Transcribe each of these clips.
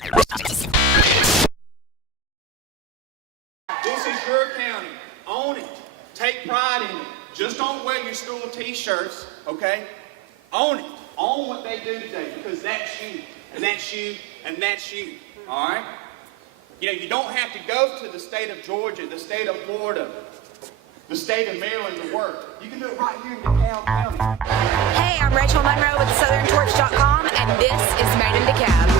This is your county. Own it. Take pride in it. Just don't wear your school t-shirts, okay? Own it. Own what they do today, because that's you, and that's you, and that's you, all right? You know, you don't have to go to the state of Georgia, the state of Florida, the state of Maryland to work. You can do it right here in DeKalb County. Hey, I'm Rachel Monroe with SouthernTorch.com, and this is Made in DeKalb.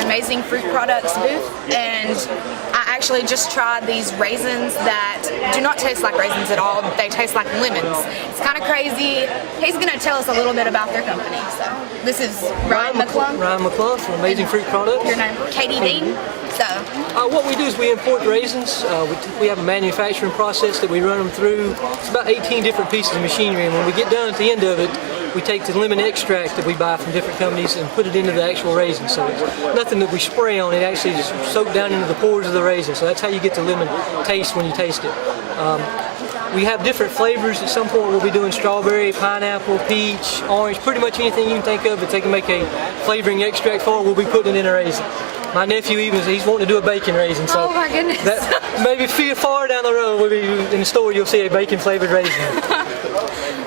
Amazing fruit products booth, and I actually just tried these raisins that do not taste like raisins at all. They taste like lemons. It's kind of crazy. He's going to tell us a little bit about their company. So this is Ryan McClung. Ryan McClung from Amazing Fruit Products. Your name? Katie Dean. So what we do is we import raisins. We have a manufacturing process that we run them through. It's about 18 different pieces of machinery, and when we get done at the end of it, we take the lemon extract that we buy from different companies and put it into the actual raisin. So it's nothing that we spray on, it actually just soaks down into the pores of the raisin. So that's how you get the lemon taste when you taste it. We have different flavors. At some point we'll be doing strawberry, pineapple, peach, orange, pretty much anything you can think of that they can make a flavoring extract for, we'll be putting it in a raisin. My nephew he's wanting to do a bacon raisin, so oh my goodness. That, maybe far down the road, we'll be in the store, you'll see a bacon flavored raisin.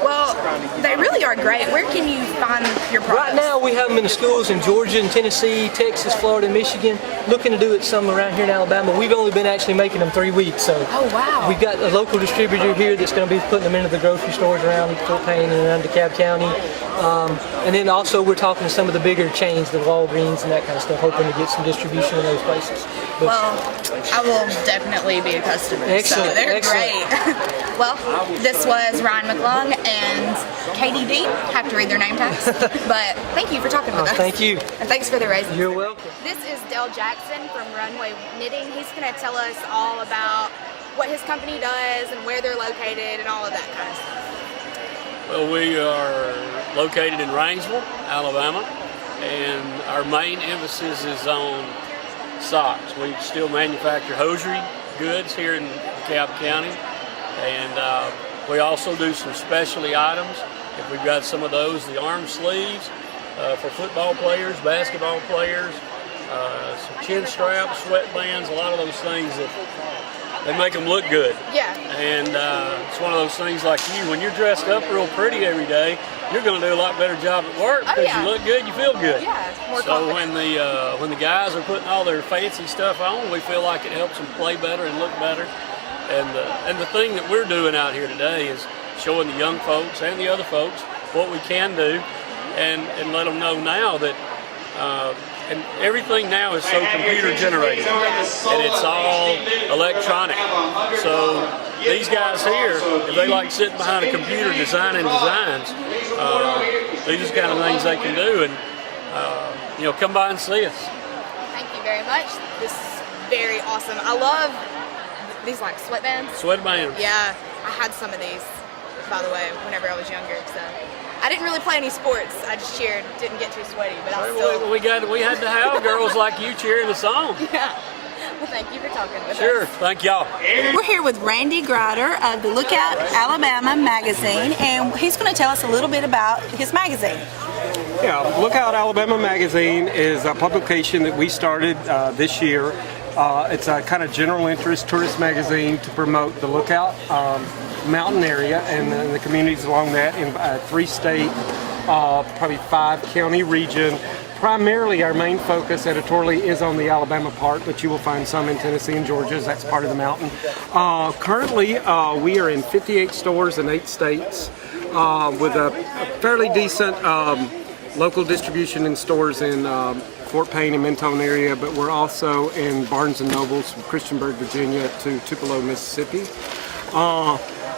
Well, they really are great. Where can you find your products? Right now we have them in the schools in Georgia and Tennessee, Texas, Florida, Michigan. Looking to do it some around here in Alabama. We've only been actually making them 3 weeks, so oh wow. We've got a local distributor here that's going to be putting them into the grocery stores around Fort Payne and around DeKalb County. And then also we're talking to some of the bigger chains, the Walgreens and that kind of stuff, hoping to get some distribution in those places. But, well, I will definitely be a customer. Excellent, so they're excellent. Great. Well, this was Ryan McClung and Katie Dean. Have to read their name tags. But thank you for talking with us. Thank you. And thanks for the raisins. You're welcome. This is Dell Jackson from Runway Knitting. He's going to tell us all about what his company does and where they're located and all of that kind of stuff. Well, we are located in Rainsville, Alabama, and our main emphasis is on socks. We still manufacture hosiery goods here in DeKalb County, and we also do some specialty items. If we've got some of those, the arm sleeves for football players, basketball players, some chin straps, sweatbands, a lot of those things that they make them look good. Yeah. And it's one of those things like you, when you're dressed up real pretty every day, you're going to do a lot better job at work because you look good, you feel good. Yeah, more so confident. when the guys are putting all their fancy stuff on, we feel like it helps them play better and look better. And the thing that we're doing out here today is showing the young folks and the other folks what we can do, and let them know now that and everything now is so computer generated, and it's all electronic. So these guys here, if they like sitting behind a computer designing designs, these are the kind of things they can do, and come by and see us. Thank you very much. This is very awesome. I love these like sweatbands. Sweatbands. Yeah, I had some of these, by the way, whenever I was younger. So I didn't really play any sports. I just cheered. Didn't get too sweaty, but I was still. We had to have girls like you cheering the song. Yeah. Well, thank you for talking with us. Sure. Thank y'all. We're here with Randy Grider of the Lookout Alabama magazine, and he's going to tell us a little bit about his magazine. Yeah, Lookout Alabama magazine is a publication that we started this year. It's a kind of general interest tourist magazine to promote the Lookout mountain area and the communities along that in a 3-state, probably 5-county region. Primarily our main focus editorially is on the Alabama part, but you will find some in Tennessee and Georgia as that's part of the mountain. Currently we are in 58 stores in 8 states with a fairly decent local distribution in stores in Fort Payne and Mentone area, but we're also in Barnes & Nobles from Christiansburg, Virginia to Tupelo, Mississippi.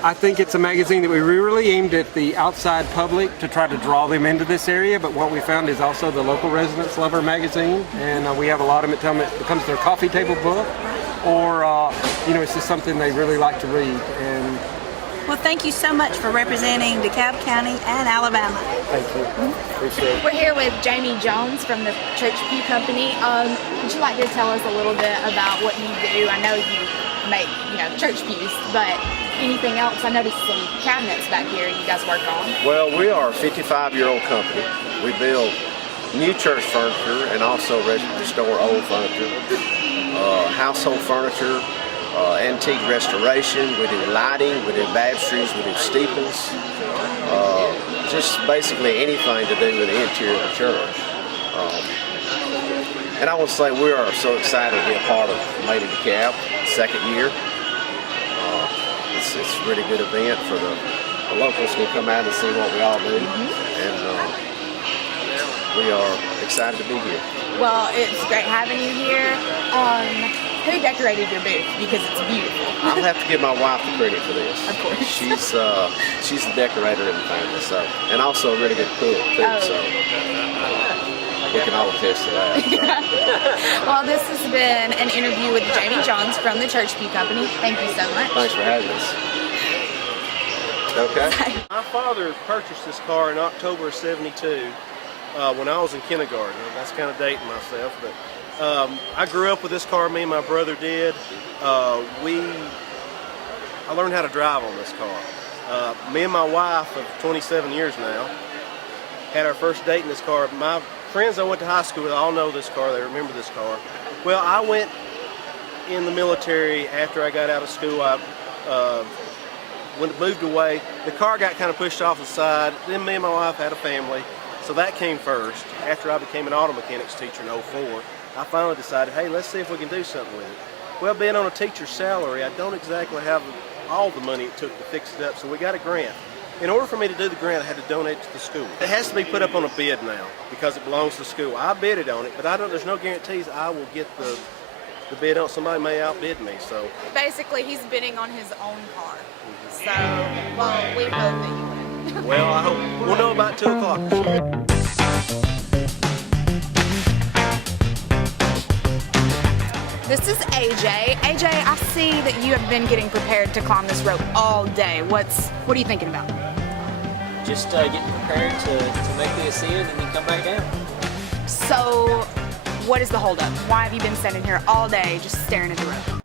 I think it's a magazine that we really aimed at the outside public to try to draw them into this area, but what we found is also the local residents love our magazine, and we have a lot of them that tell me it becomes their coffee table book, or it's just something they really like to read. And Well, thank you so much for representing DeKalb County and Alabama. thank you. Appreciate it. We're here with Jamie Jones from the Church Pew Company. Would you like to tell us a little bit about what you do? I know you make, church pews, but anything else? I noticed some cabinets back here you guys work on. Well, we are a 55-year-old company. We build new church furniture and also restore old furniture, household furniture, antique restoration. We do lighting, we do baptistries, we do steeples, just basically anything to do with the interior of the church. And I want to say we are so excited to be a part of Made in DeKalb, second year. It's a really good event for the locals to come out and see what we all do, and we are excited to be here. Well, it's great having you here. Who decorated your booth? Because it's beautiful. I'll have to give my wife the credit for this. Of course. She's the decorator in the family, so, and also a really good cook too. Oh. So we can all attest to that. So. Well, this has been an interview with Jamie Jones from the Church Pew Company. Thank you so much. Thanks for having us. Okay. My father purchased this car in October of '72 when I was in kindergarten. That's kind of dating myself, but I grew up with this car. Me and my brother did. I learned how to drive on this car. Me and my wife of 27 years now had our first date in this car. My friends I went to high school with all know this car. They remember this car. Well, I went in the military after I got out of school. When it moved away, the car got kind of pushed off the side. Then me and my wife had a family, so that came first. After I became an auto mechanics teacher in '04, I finally decided, hey, let's see if we can do something with it. Well, being on a teacher's salary, I don't exactly have all the money it took to fix it up, so we got a grant. In order for me to do the grant, I had to donate it to the school. It has to be put up on a bid now because it belongs to the school. I bidded on it, but there's no guarantees I will get the bid on. Somebody may outbid me, so. Basically, he's bidding on his own car. So, well, we hope that you win. Well, I hope we'll know about 2 o'clock. This is AJ. AJ, I see that you have been getting prepared to climb this rope all day. What are you thinking about? Just getting prepared to make the ascent and then come back down. So, what is the holdup? Why have you been standing here all day just staring at the rope?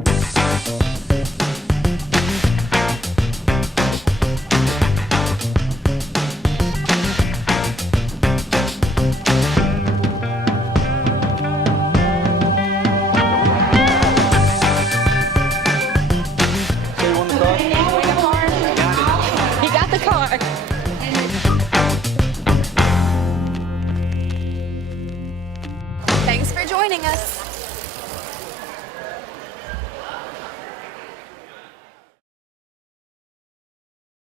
Thanks for joining us.